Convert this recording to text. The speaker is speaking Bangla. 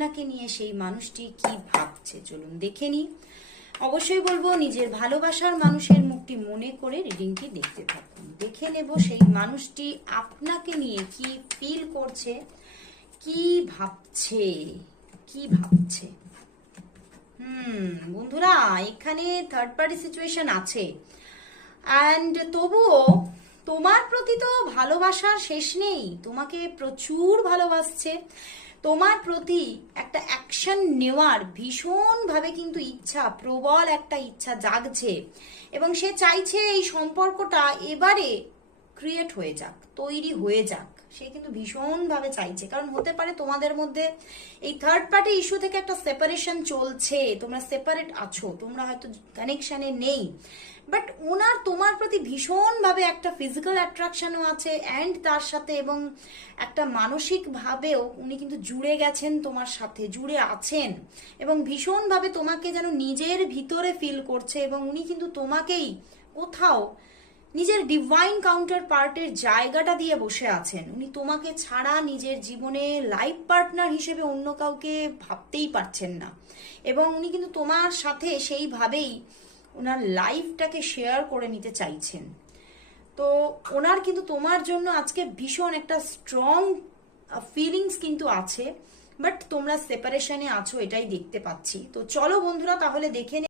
আপনাকে নিয়ে সেই মানুষটি কি ভাবছে চলুন দেখে নিই। অবশ্যই বলবো নিজের ভালোবাসার মানুষের মুখটি মনে করে রিডিংটি দেখতে থাকুন। দেখে নেব সেই মানুষটি আপনাকে নিয়ে কি ফিল করছে, কি ভাবছে, কি ভাবছে। বন্ধুরা এখানে থার্ড পার্টি সিচুয়েশন আছে, অ্যান্ড তবুও তোমার প্রতি তো ভালোবাসার শেষ নেই, তোমাকে প্রচুর ভালোবাসছে, তোমার প্রতি একটা অ্যাকশন নেওয়ার ভীষণভাবে কিন্তু ইচ্ছা, প্রবল একটা ইচ্ছা জাগছে, এবং সে চাইছে এই সম্পর্কটা এবারে ক্রিয়েট হয়ে যাক, তৈরি হয়ে যাক। সে কিন্তু ভীষণভাবে চাইছে, কারণ হতে পারে তোমাদের মধ্যে এই থার্ড পার্টি ইস্যু থেকে একটা সেপারেশন চলছে, তোমরা সেপারেট আছো, তোমরা হয়তো কানেকশনে নেই, বাট ওনার তোমার প্রতি ভীষণভাবে একটা ফিজিক্যাল অ্যাট্রাকশনও আছে, অ্যান্ড তার সাথে এবং একটা মানসিকভাবেও উনি কিন্তু জুড়ে গেছেন, তোমার সাথে জুড়ে আছেন, এবং ভীষণভাবে তোমাকে যেন নিজের ভিতরে ফিল করছে, এবং উনি কিন্তু তোমাকেই কোথাও নিজের ডিভাইন কাউন্টার পার্টের জায়গাটা দিয়ে বসে আছেন। উনি তোমাকে ছাড়া নিজের জীবনে লাইফ পার্টনার হিসেবে অন্য কাউকে ভাবতেই পারছেন না, এবং উনি কিন্তু তোমার সাথে সেইভাবেই ওনার লাইফটাকে শেয়ার করে নিতে চাইছেন। তো ওনার কিন্তু তোমার জন্য আজকে ভীষণ একটা স্ট্রং ফিলিংস কিন্তু আছে, বাট তোমরা সেপারেশনে আছো এটাই দেখতে পাচ্ছি। তো চলো বন্ধুরা তাহলে দেখে